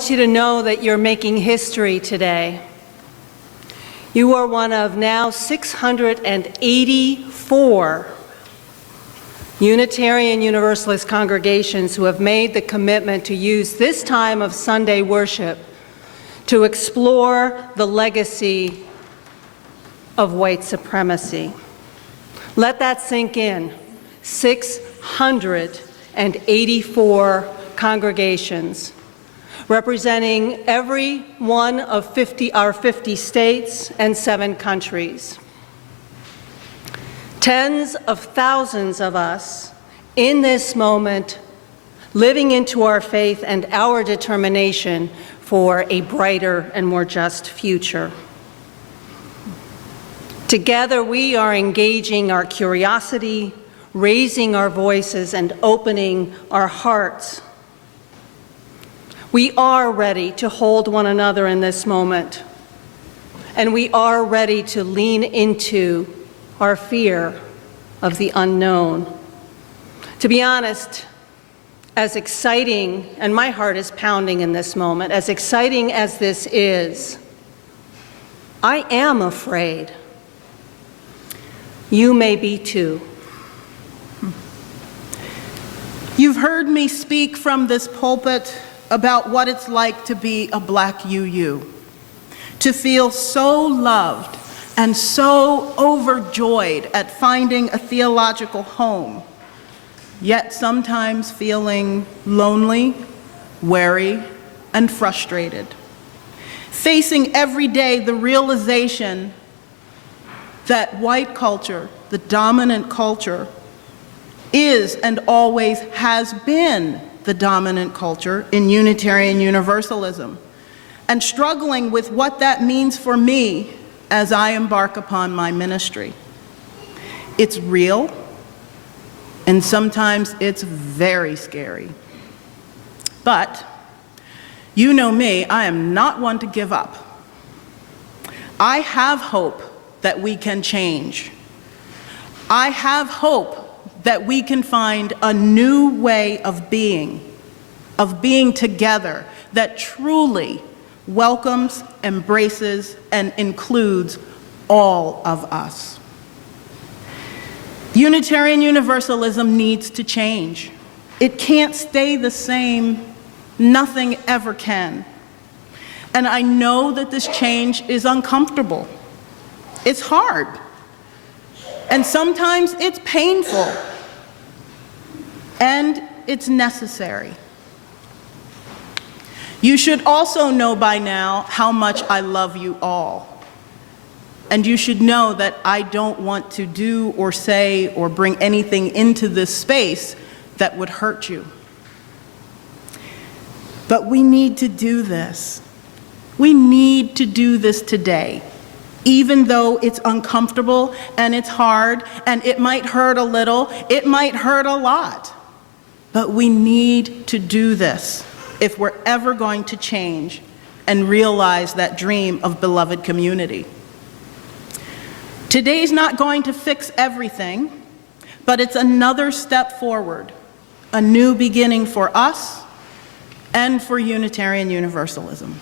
want you to know that you're making history today. You are one of now 684 Unitarian Universalist congregations who have made the commitment to use this time of Sunday worship to explore the legacy of white supremacy. Let that sink in. 684 congregations, representing every one of our 50 states and 7 countries. Tens of thousands of us in this moment living into our faith and our determination for a brighter and more just future. Together we are engaging our curiosity, raising our voices, and opening our hearts. We are ready to hold one another in this moment, and we are ready to lean into our fear of the unknown. To be honest, as exciting, and my heart is pounding in this moment, as exciting as this is, I am afraid. You may be too. You've heard me speak from this pulpit about what it's like to be a Black UU, to feel so loved and so overjoyed at finding a theological home, yet sometimes feeling lonely, weary, and frustrated. Facing every day the realization that white culture, the dominant culture, is and always has been the dominant culture in Unitarian Universalism, and struggling with what that means for me as I embark upon my ministry. It's real, and sometimes it's very scary. But you know me, I am not one to give up. I have hope that we can change. I have hope that we can find a new way of being together that truly welcomes, embraces, and includes all of us. Unitarian Universalism needs to change. It can't stay the same. Nothing ever can. And I know that this change is uncomfortable. It's hard. And sometimes it's painful. And it's necessary. You should also know by now how much I love you all. And you should know that I don't want to do or say or bring anything into this space that would hurt you. But we need to do this. We need to do this today, even though it's uncomfortable and it's hard and it might hurt a little, it might hurt a lot. But we need to do this if we're ever going to change and realize that dream of beloved community. Today's not going to fix everything, but it's another step forward, a new beginning for us and for Unitarian Universalism.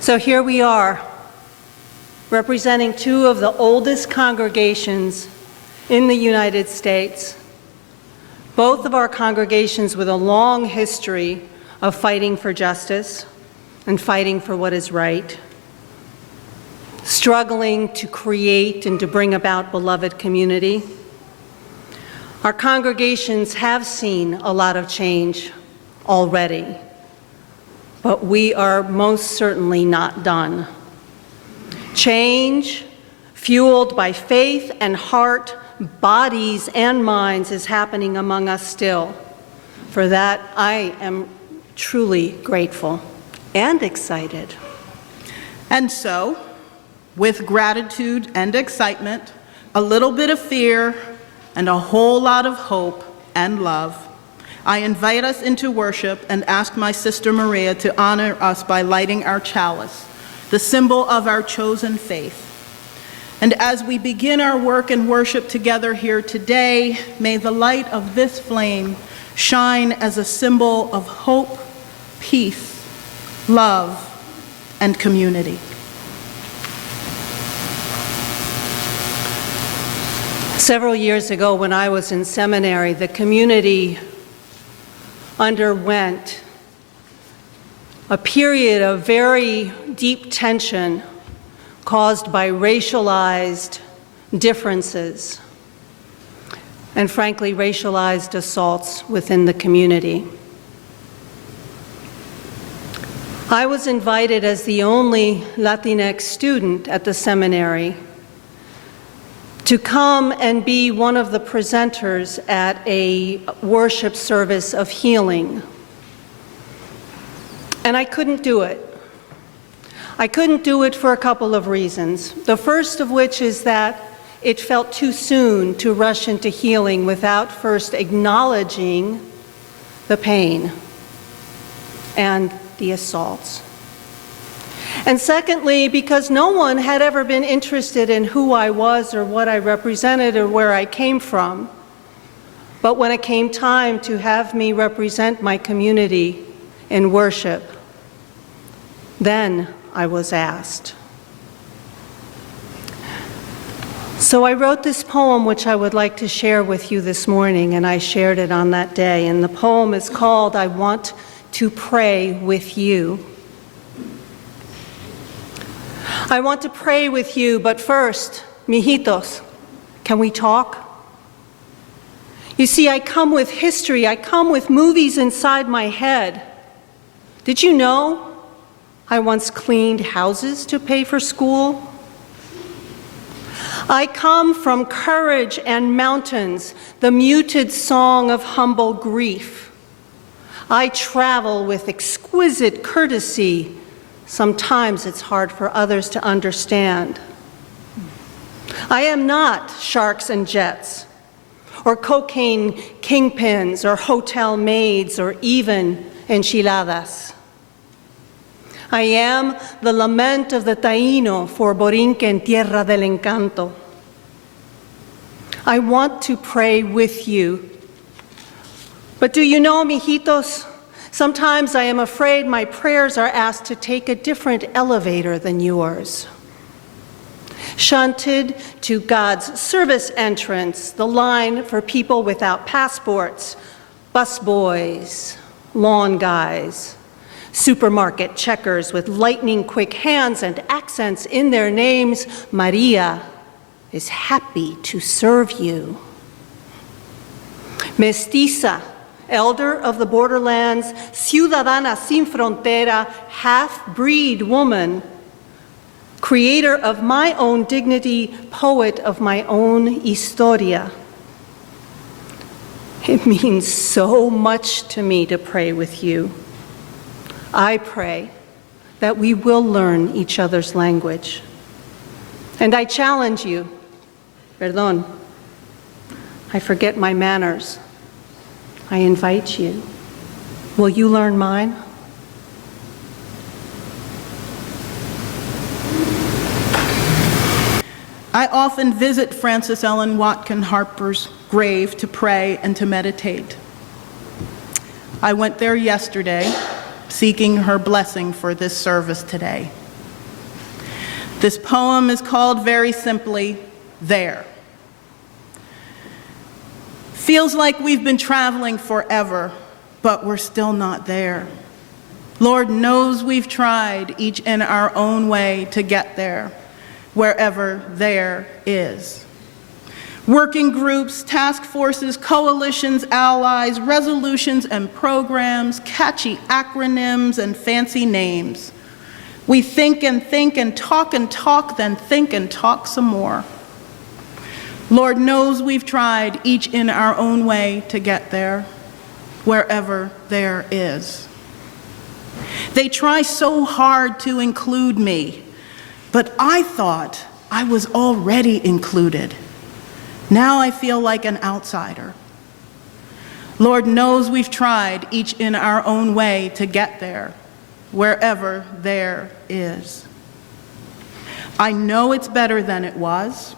So here we are, representing 2 of the oldest congregations in the United States. Both of our congregations with a long history of fighting for justice and fighting for what is right, struggling to create and to bring about beloved community. Our congregations have seen a lot of change already, but we are most certainly not done. Change, fueled by faith and heart, bodies and minds, is happening among us still. For that, I am truly grateful and excited. And so, with gratitude and excitement, a little bit of fear, and a whole lot of hope and love, I invite us into worship and ask my sister Maria to honor us by lighting our chalice, the symbol of our chosen faith. And as we begin our work and worship together here today, may the light of this flame shine as a symbol of hope, peace, love, and community. Several years ago, when I was in seminary, the community underwent a period of very deep tension caused by racialized differences and, frankly, racialized assaults within the community. I was invited as the only Latinx student at the seminary to come and be one of the presenters at a worship service of healing. And I couldn't do it. I couldn't do it for a couple of reasons. The first of which is that it felt too soon to rush into healing without first acknowledging the pain and the assaults. And secondly, because no one had ever been interested in who I was or what I represented or where I came from. But when it came time to have me represent my community in worship, then I was asked. So I wrote this poem, which I would like to share with you this morning, and I shared it on that day. And the poem is called, I Want to Pray with You. I want to pray with you, but first, mijitos, can we talk? You see, I come with history. I come with movies inside my head. Did you know I once cleaned houses to pay for school? I come from courage and mountains, the muted song of humble grief. I travel with exquisite courtesy. Sometimes it's hard for others to understand. I am not sharks and jets, or cocaine kingpins, or hotel maids, or even enchiladas. I am the lament of the Taíno for Borinque en Tierra del Encanto. I want to pray with you. But do you know, mijitos, sometimes I am afraid my prayers are asked to take a different elevator than yours. Shunted to God's service entrance, the line for people without passports, busboys, lawn guys, supermarket checkers with lightning-quick hands and accents in their names. Maria is happy to serve you. Mestiza, elder of the borderlands, ciudadana sin frontera, half-breed woman, creator of my own dignity, poet of my own historia. It means so much to me to pray with you. I pray that we will learn each other's language. And I challenge you, perdón, I forget my manners. I invite you. Will you learn mine? I often visit Frances Ellen Watkin Harper's grave to pray and to meditate. I went there yesterday, seeking her blessing for this service today. This poem is called very simply, There. Feels like we've been traveling forever, but we're still not there. Lord knows we've tried, each in our own way, to get there, wherever there is. Working groups, task forces, coalitions, allies, resolutions and programs, catchy acronyms and fancy names. We think and talk, then think and talk some more. Lord knows we've tried, each in our own way, to get there, wherever there is. They try so hard to include me, but I thought I was already included. Now I feel like an outsider. Lord knows we've tried, each in our own way, to get there, wherever there is. I know it's better than it was,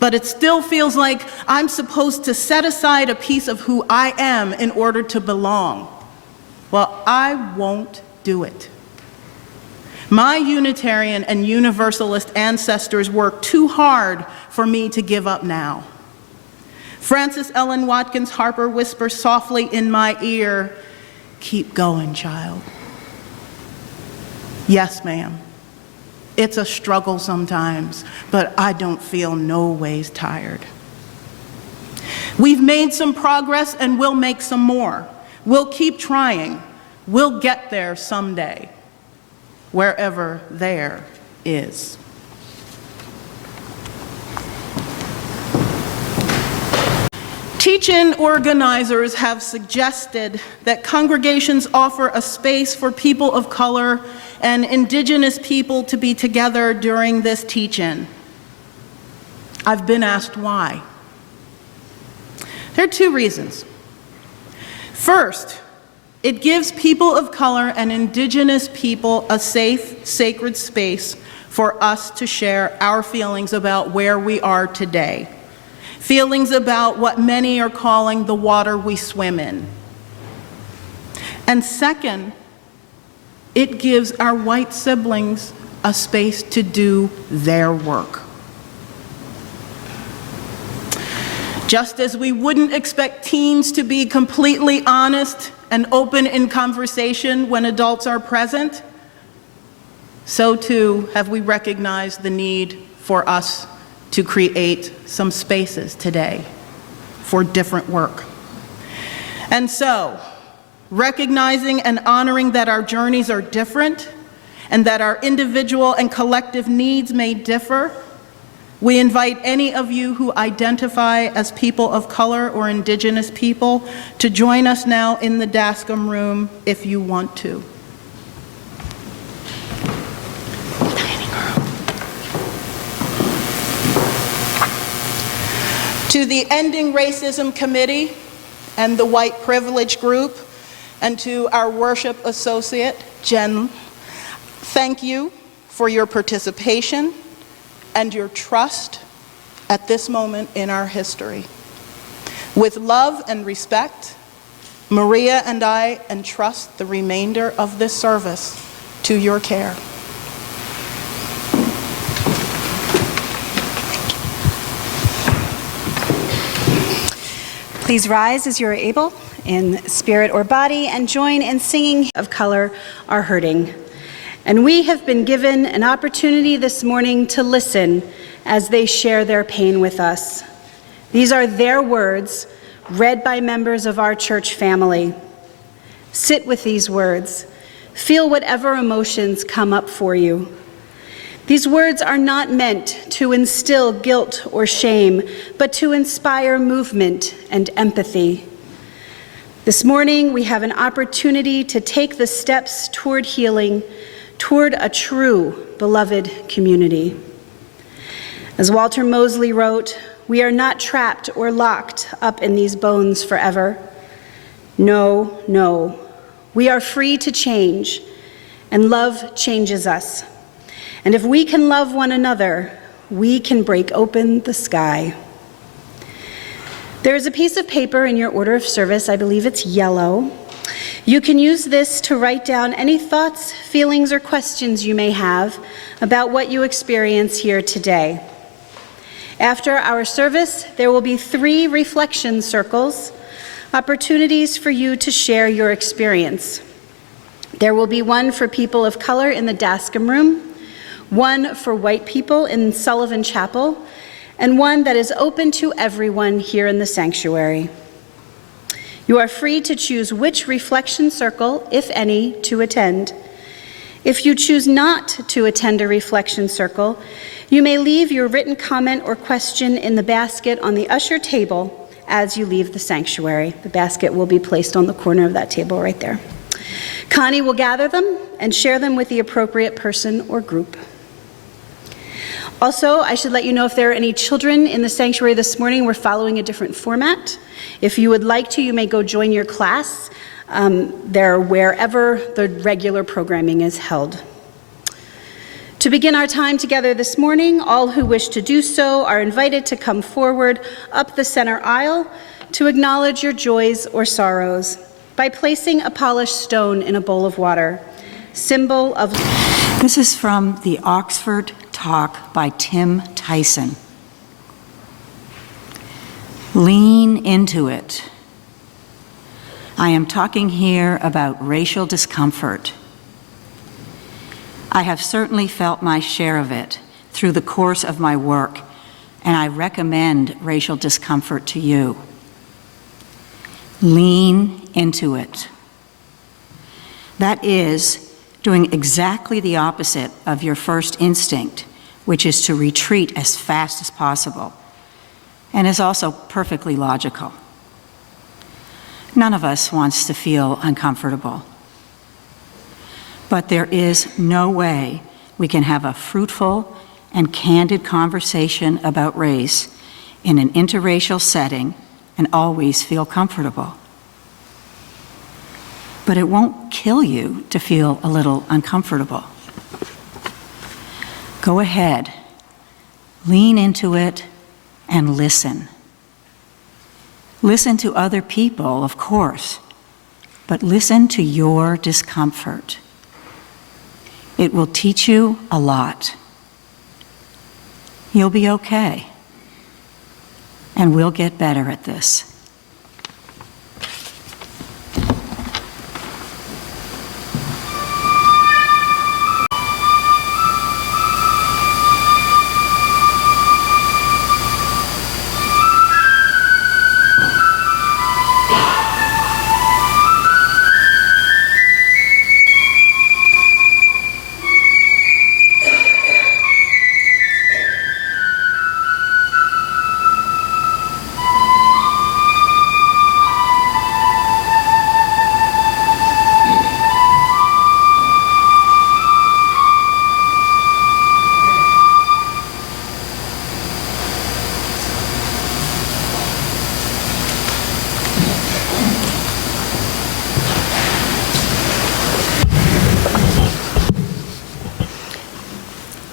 but it still feels like I'm supposed to set aside a piece of who I am in order to belong. Well, I won't do it. My Unitarian and Universalist ancestors worked too hard for me to give up now. Frances Ellen Watkins Harper whispers softly in my ear, "Keep going, child." Yes, ma'am. It's a struggle sometimes, but I don't feel no ways tired. We've made some progress and we'll make some more. We'll keep trying. We'll get there someday, wherever there is. Teach-In organizers have suggested that congregations offer a space for people of color and indigenous people to be together during this teach-in. I've been asked why. There are two reasons. First, it gives people of color and indigenous people a safe, sacred space for us to share our feelings about where we are today. Feelings about what many are calling the water we swim in. And second, it gives our white siblings a space to do their work. Just as we wouldn't expect teens to be completely honest and open in conversation when adults are present, so too have we recognized the need for us to create some spaces today for different work. And so, recognizing and honoring that our journeys are different and that our individual and collective needs may differ, we invite any of you who identify as people of color or indigenous people to join us now in the Dascom room if you want to. To the Ending Racism Committee and the White Privilege Group, and to our worship associate, Jen, thank you for your participation and your trust at this moment in our history. With love and respect, Maria and I entrust the remainder of this service to your care. Please rise as you are able in spirit or body and join in singing of color are hurting. And we have been given an opportunity this morning to listen as they share their pain with us. These are their words read by members of our church family. Sit with these words. Feel whatever emotions come up for you. These words are not meant to instill guilt or shame, but to inspire movement and empathy. This morning, we have an opportunity to take the steps toward healing, toward a true beloved community. As Walter Mosley wrote, we are not trapped or locked up in these bones forever. No, no, we are free to change, and love changes us. And if we can love one another, we can break open the sky. There is a piece of paper in your order of service, I believe it's yellow. You can use this to write down any thoughts, feelings, or questions you may have about what you experience here today. After our service, there will be 3 reflection circles, opportunities for you to share your experience. There will be one for people of color in the Dascom room, one for white people in Sullivan Chapel, and one that is open to everyone here in the sanctuary. You are free to choose which reflection circle, if any, to attend. If you choose not to attend a reflection circle, you may leave your written comment or question in the basket on the usher table as you leave the sanctuary. The basket will be placed on the corner of that table right there. Connie will gather them and share them with the appropriate person or group. Also, I should let you know if there are any children in the sanctuary this morning. We're following a different format. If you would like to, you may go join your class there wherever the regular programming is held. To begin our time together this morning, all who wish to do so are invited to come forward up the center aisle to acknowledge your joys or sorrows. by placing a polished stone in a bowl of water, symbol of... This is from the Oxford talk by Tim Tyson. Lean into it. I am talking here about racial discomfort. I have certainly felt my share of it through the course of my work, and I recommend racial discomfort to you. Lean into it. That is, doing exactly the opposite of your first instinct, which is to retreat as fast as possible, and is also perfectly logical. None of us wants to feel uncomfortable. But there is no way we can have a fruitful and candid conversation about race in an interracial setting and always feel comfortable. But it won't kill you to feel a little uncomfortable. Go ahead, lean into it, and listen. Listen to other people, of course, but listen to your discomfort. It will teach you a lot. You'll be okay, and we'll get better at this.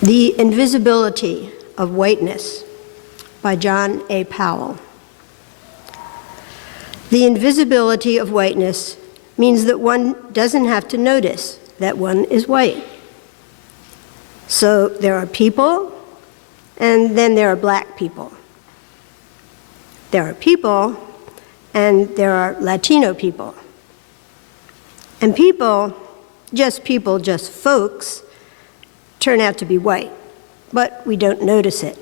The Invisibility of Whiteness by John A. Powell. The invisibility of whiteness means that one doesn't have to notice that one is white. So there are people, and then there are black people. There are people, and there are Latino people. And people, just folks, turn out to be white, but we don't notice it.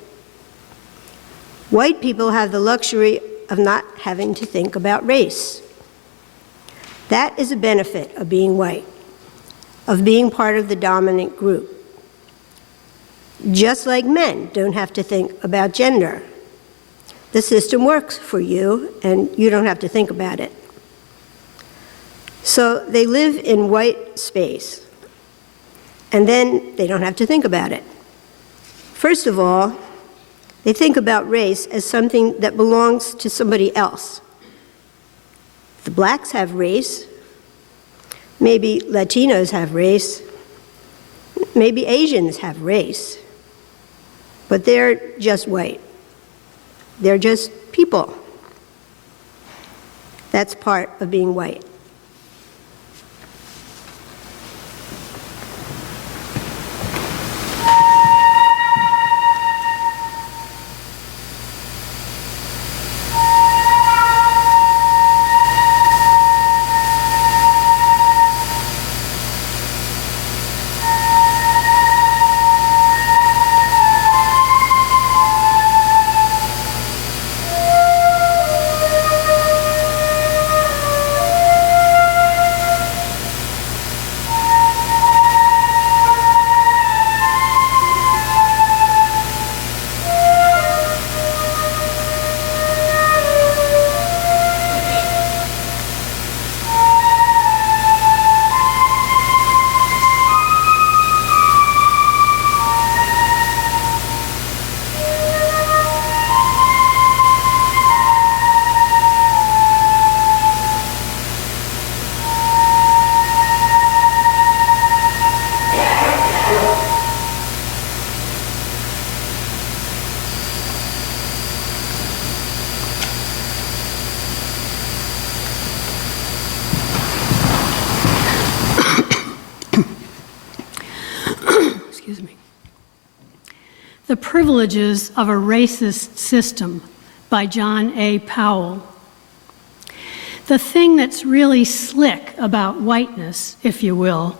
White people have the luxury of not having to think about race. That is a benefit of being white, of being part of the dominant group. Just like men don't have to think about gender. The system works for you, and you don't have to think about it. So they live in white space, and then they don't have to think about it. First of all, they think about race as something that belongs to somebody else. The blacks have race, maybe Latinos have race, maybe Asians have race, but they're just white. They're just people. That's part of being white. The Privileges of a Racist System by John A. Powell. The thing that's really slick about whiteness, if you will,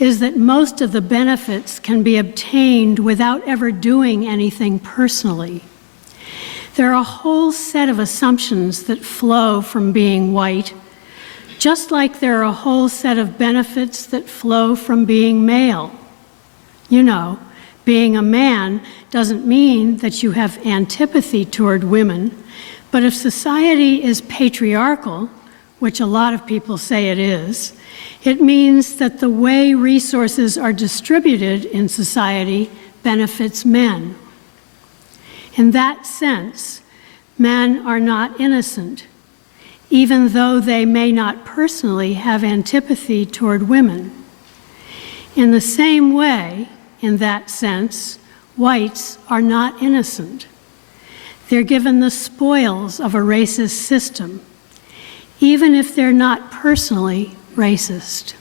is that most of the benefits can be obtained without ever doing anything personally. There are a whole set of assumptions that flow from being white, just like there are a whole set of benefits that flow from being male. You know, being a man doesn't mean that you have antipathy toward women, but if society is patriarchal, which a lot of people say it is, it means that the way resources are distributed in society benefits men. In that sense, men are not innocent, even though they may not personally have antipathy toward women. In the same way, in that sense, whites are not innocent. They're given the spoils of a racist system, even if they're not personally racist.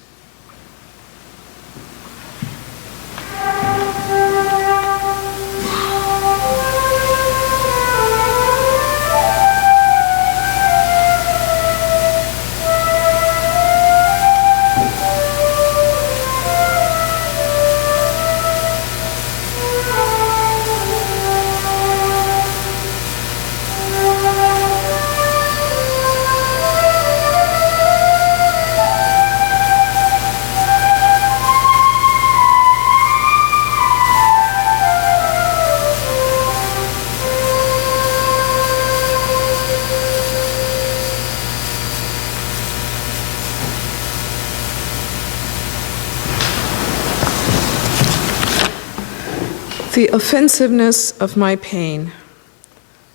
The Offensiveness of My Pain,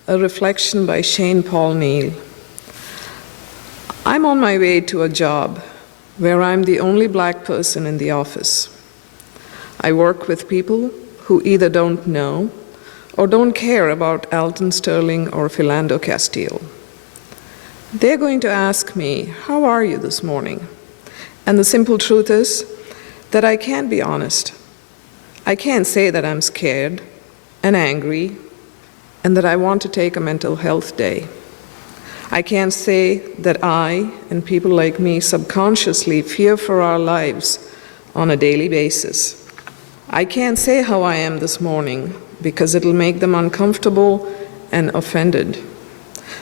a reflection by Shane Paul Neal. I'm on my way to a job where I'm the only black person in the office. I work with people who either don't know or don't care about Alton Sterling or Philando Castile. They're going to ask me, "How are you this morning?" And the simple truth is that I can't be honest. I can't say that I'm scared and angry and that I want to take a mental health day. I can't say that I and people like me subconsciously fear for our lives on a daily basis. I can't say how I am this morning because it'll make them uncomfortable and offended.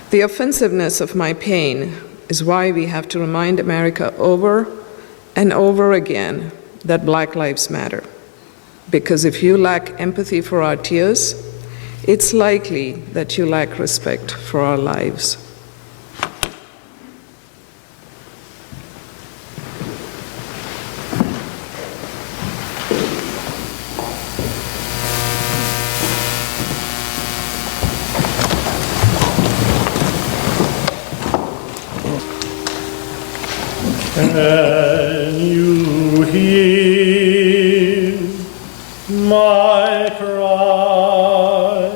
The offensiveness of my pain is why we have to remind America over and over again that Black lives matter. Because if you lack empathy for our tears, it's likely that you lack respect for our lives. Can you hear my cries?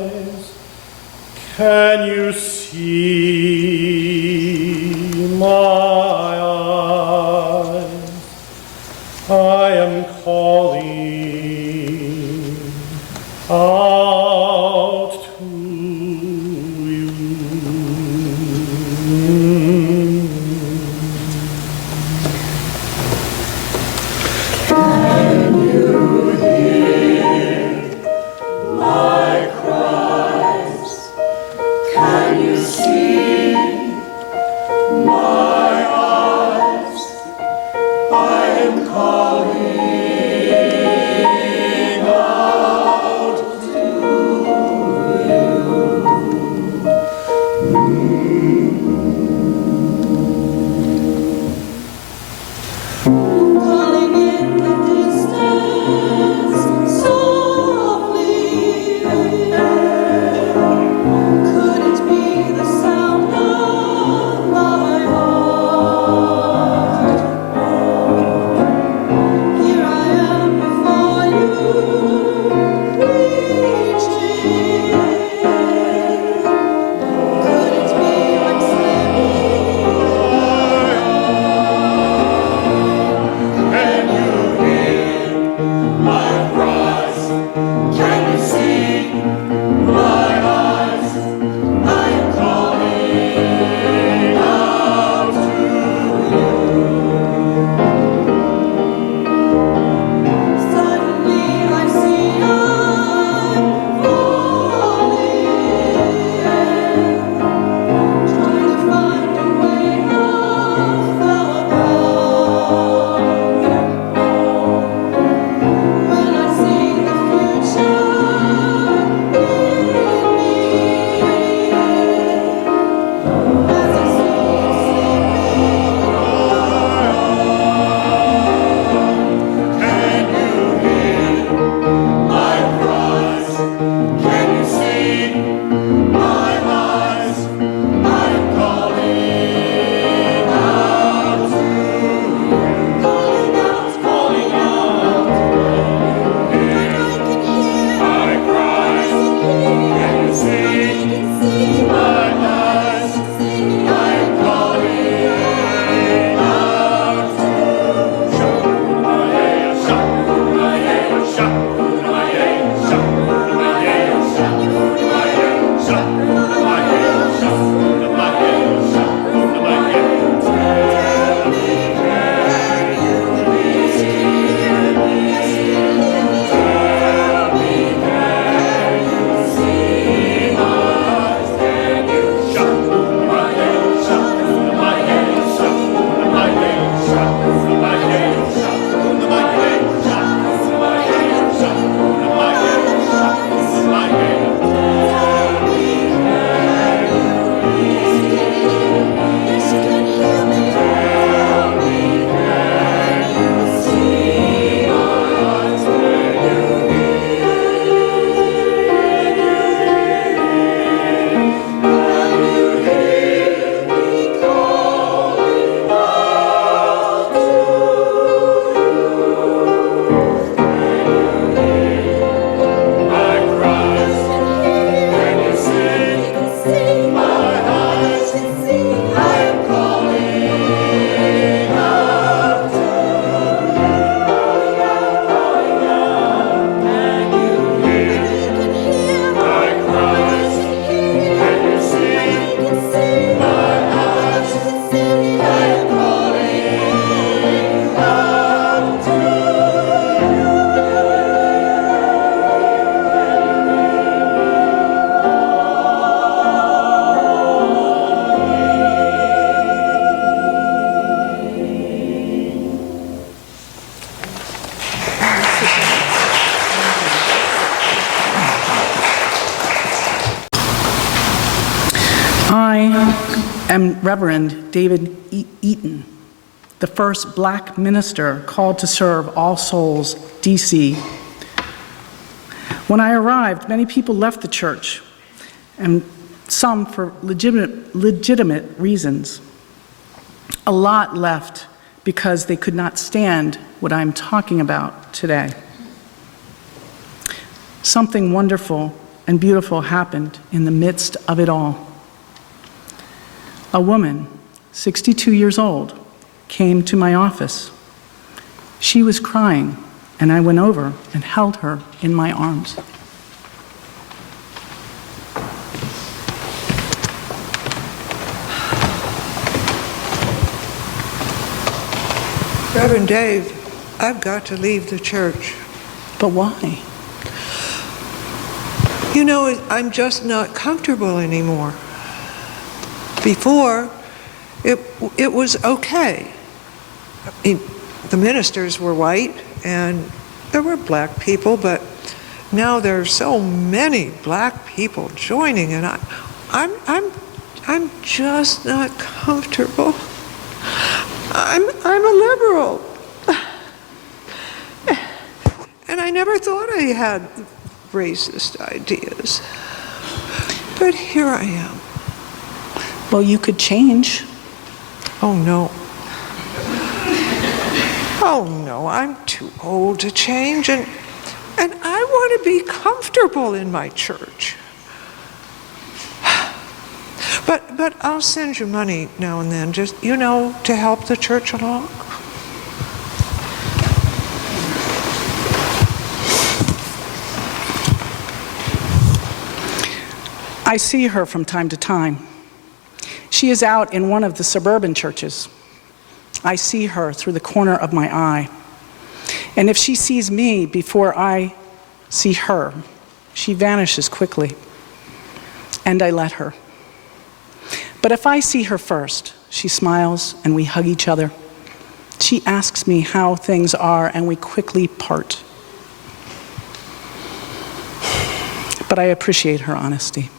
Can you see my eyes? I am calling out to you. I am Reverend David Eaton, the first black minister called to serve All Souls, D.C. When I arrived, many people left the church, and some for legitimate reasons. A lot left because they could not stand what I'm talking about today. Something wonderful and beautiful happened in the midst of it all. A woman, 62 years old, came to my office. She was crying, and I went over and held her in my arms. Reverend Dave, I've got to leave the church. But why? You know, I'm just not comfortable anymore. Before, it was okay. I mean, the ministers were white, and there were black people, but now there are so many black people joining, and I'm just not comfortable. I'm a liberal, and I never thought I had racist ideas, but here I am. Well, you could change. Oh no. Oh no, I'm too old to change, and I want to be comfortable in my church. But I'll send you money now and then, just, you know, to help the church along. I see her from time to time. She is out in one of the suburban churches. I see her through the corner of my eye. And if she sees me before I see her, she vanishes quickly. And I let her. But if I see her first, she smiles and we hug each other. She asks me how things are and we quickly part. But I appreciate her honesty.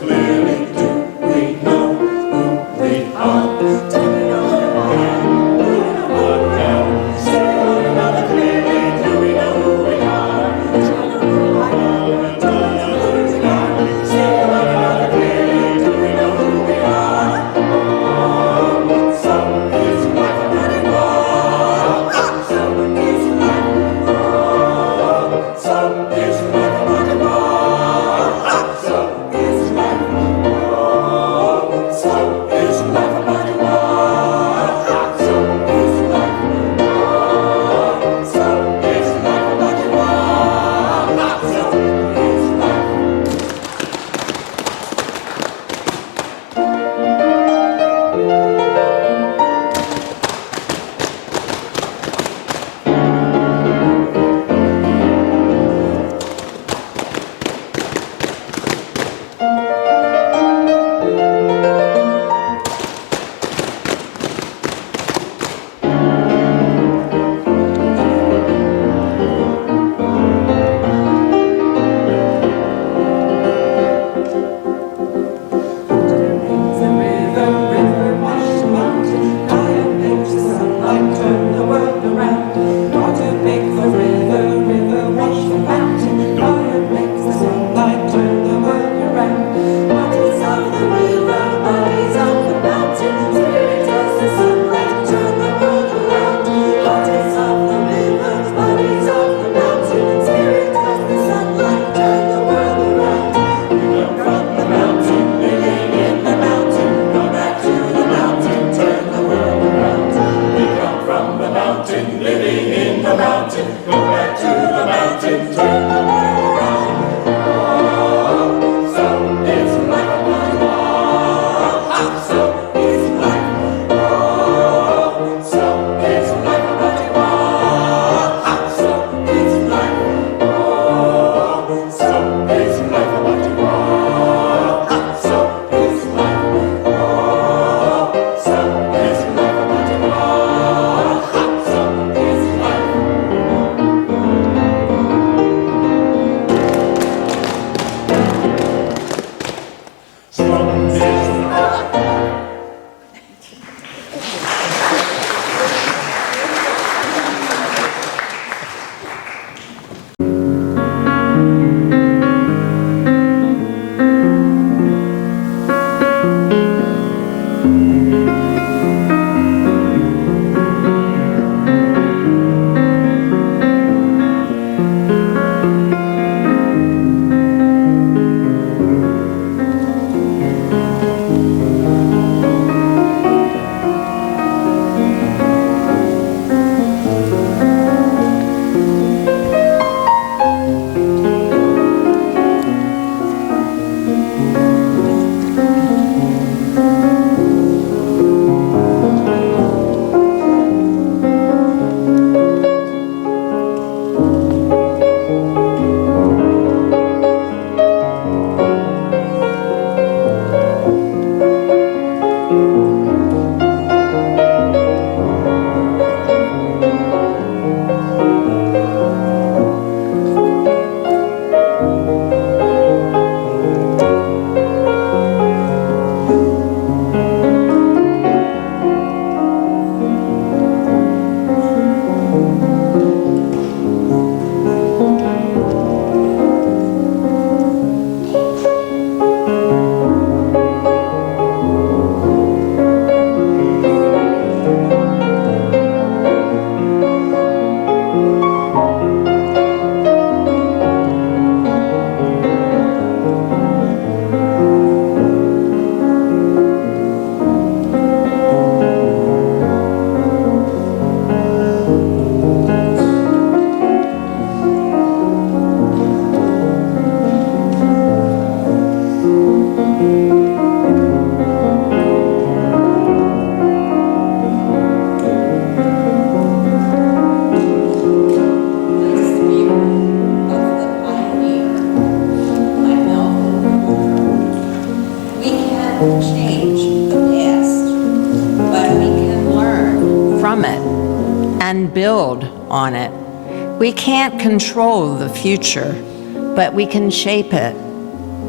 Clear change the past, but we can learn from it and build on it. We can't control the future, but we can shape it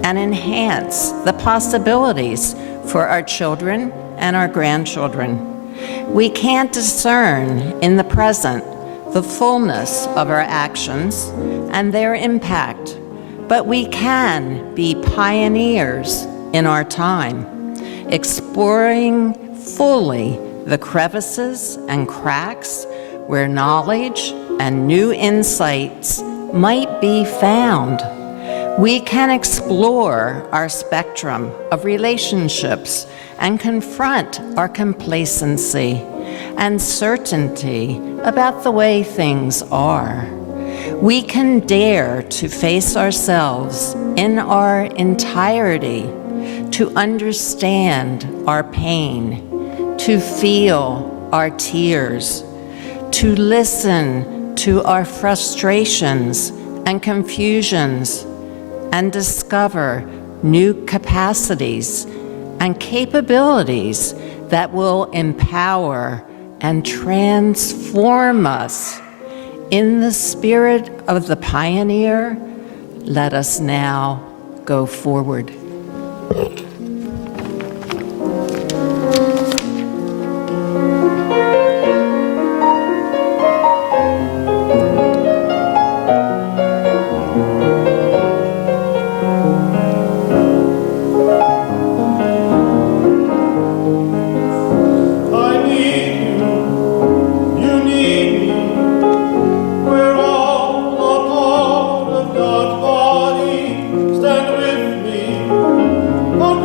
and enhance the possibilities for our children and our grandchildren. We can't discern in the present the fullness of our actions and their impact, but we can be pioneers in our time, exploring fully the crevices and cracks where knowledge and new insights might be found. We can explore our spectrum of relationships and confront our complacency and certainty about the way things are. We can dare to face ourselves in our entirety, to understand our pain, to feel our tears, to listen to our frustrations and confusions, and discover new capacities and capabilities that will empower and transform us. In the spirit of the pioneer, let us now go forward. Stand with me, oh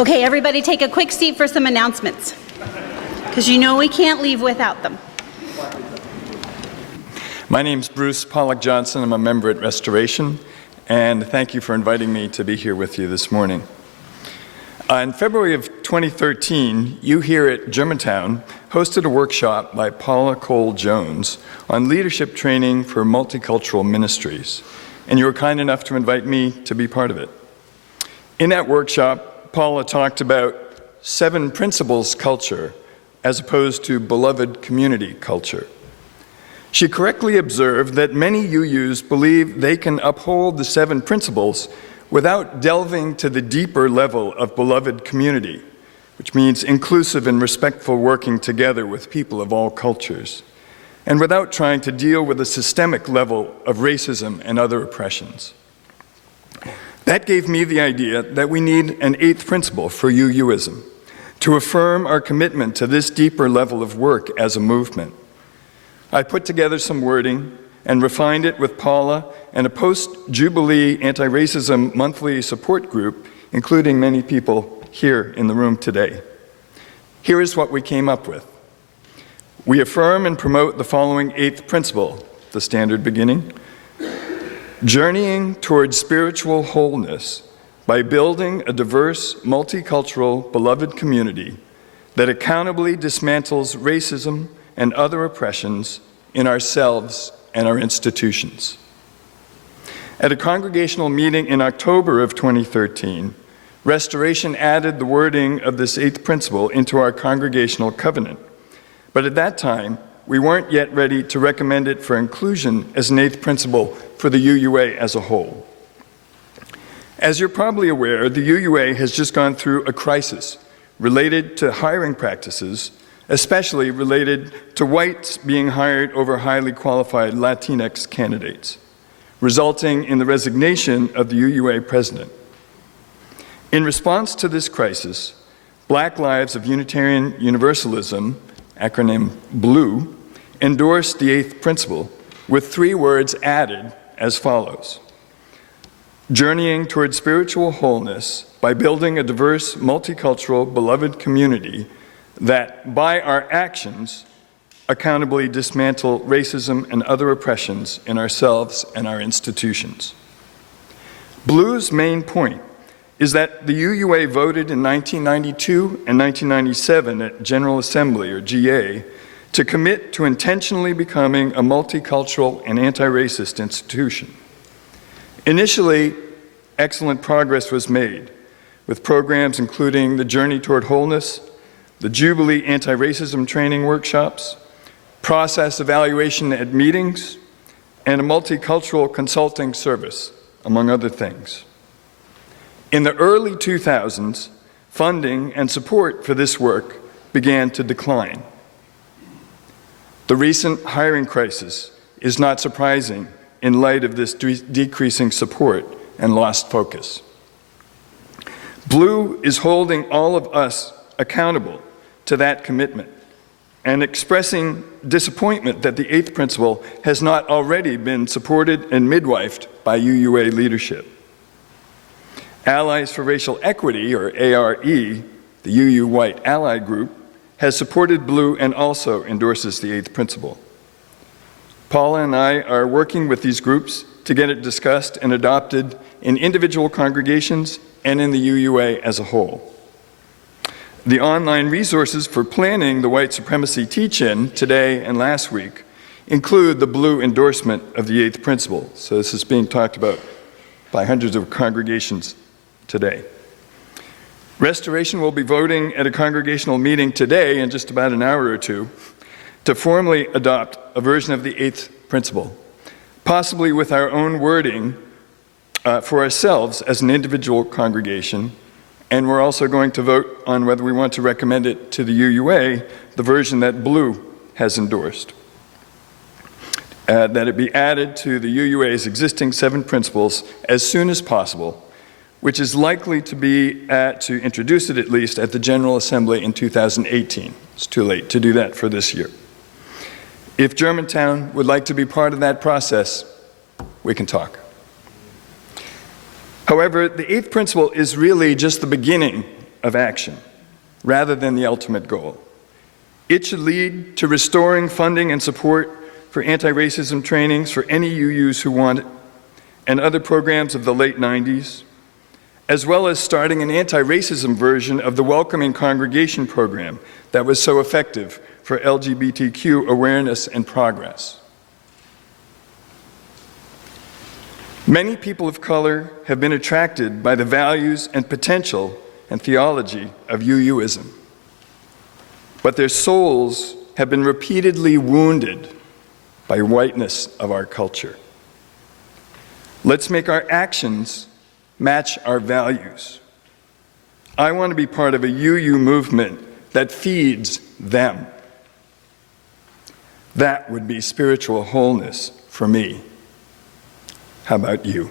Okay, everybody take a quick seat for some announcements, because you know we can't leave without them. My name's Bruce Pollock Johnson. I'm a member at Restoration, and thank you for inviting me to be here with you this morning. In February of 2013, you here at Germantown hosted a workshop by Paula Cole-Jones on leadership training for multicultural ministries, and you were kind enough to invite me to be part of it. In that workshop, Paula talked about 7 principles culture as opposed to beloved community culture. She correctly observed that many UUs believe they can uphold the 7 principles without delving to the deeper level of beloved community, which means inclusive and respectful working together with people of all cultures, and without trying to deal with a systemic level of racism and other oppressions. That gave me the idea that we need an 8th principle for UUism, to affirm our commitment to this deeper level of work as a movement. I put together some wording and refined it with Paula and a post-Jubilee anti-racism monthly support group, including many people here in the room today. Here is what we came up with. We affirm and promote the following 8th principle, the standard beginning: journeying towards spiritual wholeness by building a diverse, multicultural, beloved community that accountably dismantles racism and other oppressions in ourselves and our institutions. At a congregational meeting in October of 2013, Restoration added the wording of this 8th principle into our congregational covenant. But at that time, we weren't yet ready to recommend it for inclusion as an 8th principle for the UUA as a whole. As you're probably aware, the UUA has just gone through a crisis related to hiring practices, especially related to whites being hired over highly qualified Latinx candidates, resulting in the resignation of the UUA president. In response to this crisis, Black Lives of Unitarian Universalism, acronym BLUE, endorsed the 8th principle with 3 words added as follows: journeying toward spiritual wholeness by building a diverse, multicultural, beloved community that, by our actions, accountably dismantle racism and other oppressions in ourselves and our institutions. BLUE's main point is that the UUA voted in 1992 and 1997 at General Assembly, or GA, to commit to intentionally becoming a multicultural and anti-racist institution. Initially, excellent progress was made, with programs including the Journey Toward Wholeness, the Jubilee anti-racism training workshops, process evaluation at meetings, and a multicultural consulting service, among other things. In the early 2000s, funding and support for this work began to decline. The recent hiring crisis is not surprising in light of this decreasing support and lost focus. BLUE is holding all of us accountable to that commitment and expressing disappointment that the 8th principle has not already been supported and midwifed by UUA leadership. Allies for Racial Equity, or ARE, the UU White Ally Group, has supported BLUE and also endorses the 8th principle. Paula and I are working with these groups to get it discussed and adopted in individual congregations and in the UUA as a whole. The online resources for planning the White Supremacy Teach-In today and last week include the BLUE endorsement of the 8th principle. So this is being talked about by hundreds of congregations today. Restoration will be voting at a congregational meeting today in just about an hour or two to formally adopt a version of the 8th principle, possibly with our own wording for ourselves as an individual congregation. And we're also going to vote on whether we want to recommend it to the UUA, the version that BLUE has endorsed. That it be added to the UUA's existing 7 principles as soon as possible, which is likely to be to introduce it at least at the General Assembly in 2018. It's too late to do that for this year. If Germantown would like to be part of that process, we can talk. However, the 8th principle is really just the beginning of action rather than the ultimate goal. It should lead to restoring funding and support for anti-racism trainings for any UUs who want it, and other programs of the late 90s, as well as starting an anti-racism version of the Welcoming Congregation program that was so effective for LGBTQ awareness and progress. Many people of color have been attracted by the values and potential and theology of UUism, but their souls have been repeatedly wounded by whiteness of our culture. Let's make our actions match our values. I want to be part of a UU movement that feeds them. That would be spiritual wholeness for me. How about you?